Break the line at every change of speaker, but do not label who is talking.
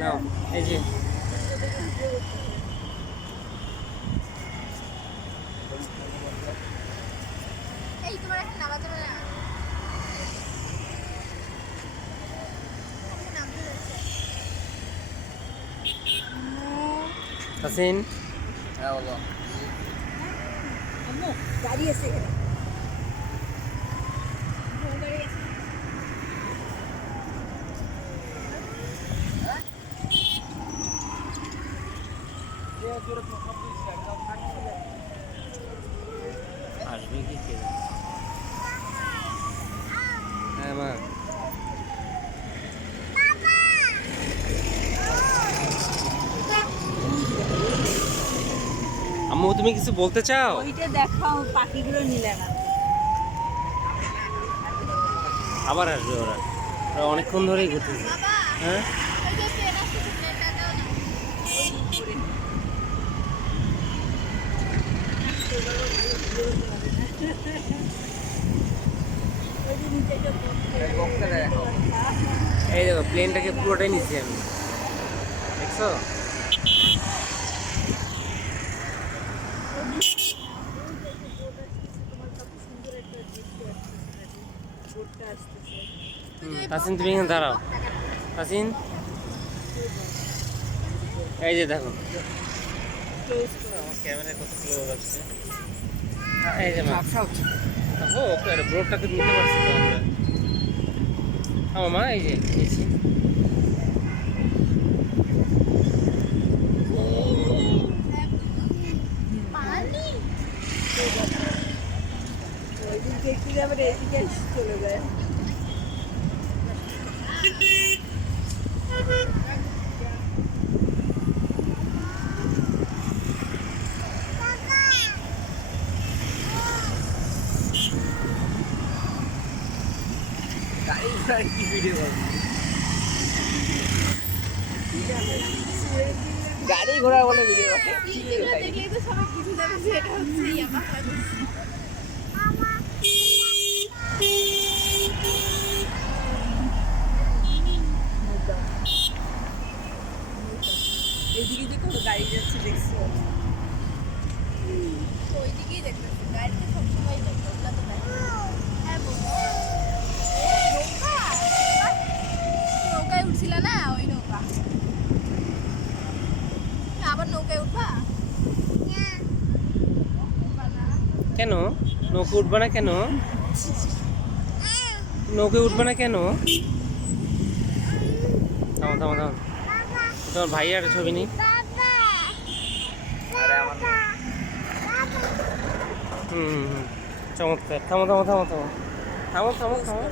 নাও এই যে।
এই তোমার একটা নামা যাবে না
হাসিন?
হ্যাঁ বলো।
গাড়ি আছে এখানে গাড়ি আছে
আসবে কি কে হ্যাঁ মা। আম্মু তুমি কিছু বলতে চাও?
ওইটা দেখাও পাখিগুলো নিলে না।
আবার আসবে ওরা। ওরা অনেকক্ষণ ধরেই ঘুরতেছে।
বাবা
হ্যাঁ
ওই যে ট্রেন আসছে ট্রেনটা দাও না
ওই যে নিচে একটা
বক্সটা দেখো
এই দেখো প্লেনটাকে পুরোটাই নিচ্ছি আমি। দেখছ? তাসিন, তুমি এখানে দাঁড়াও। তাসিন? এই যে দেখো।
ক্লোজ করো,
আমার ক্যামেরায় কত ক্লোজ আসছে এই যে মা।
ঝাপসা হচ্ছে
ও ওকে নিতে পারছি তো আমরা। আমার মা এই যে নিয়েছি
ওইদিকে এদিকে চলে যায়
গাড়ি ঘোড়ার কি ভিডিও করব গাড়ি ঘোড়া বলে ভিডিও করে
এইগুলো দেখলেই তো সবাই বুঝে যাবে এটা হচ্ছে ইয়ামা
এদিকে যে কোনো গাড়ি যাচ্ছে দেখছ?
ওই দিকেই দেখতেছি গাড়িতে সবসময় দেখতে ওগুলো তো দেখে হ্যাঁ বলো নৌকা বাহ, নৌকায় উঠছিল না, ওই নৌকা? আবার নৌকায় উঠবা?
কেন? নৌকে উঠবে না কেন? নৌকে উঠবে না কেন? থামো তোমার ভাইয়ার ছবি নেই? হুম হুম হুম। চমৎকার। থামো থামো থামো থামো। থামো থামো থামো।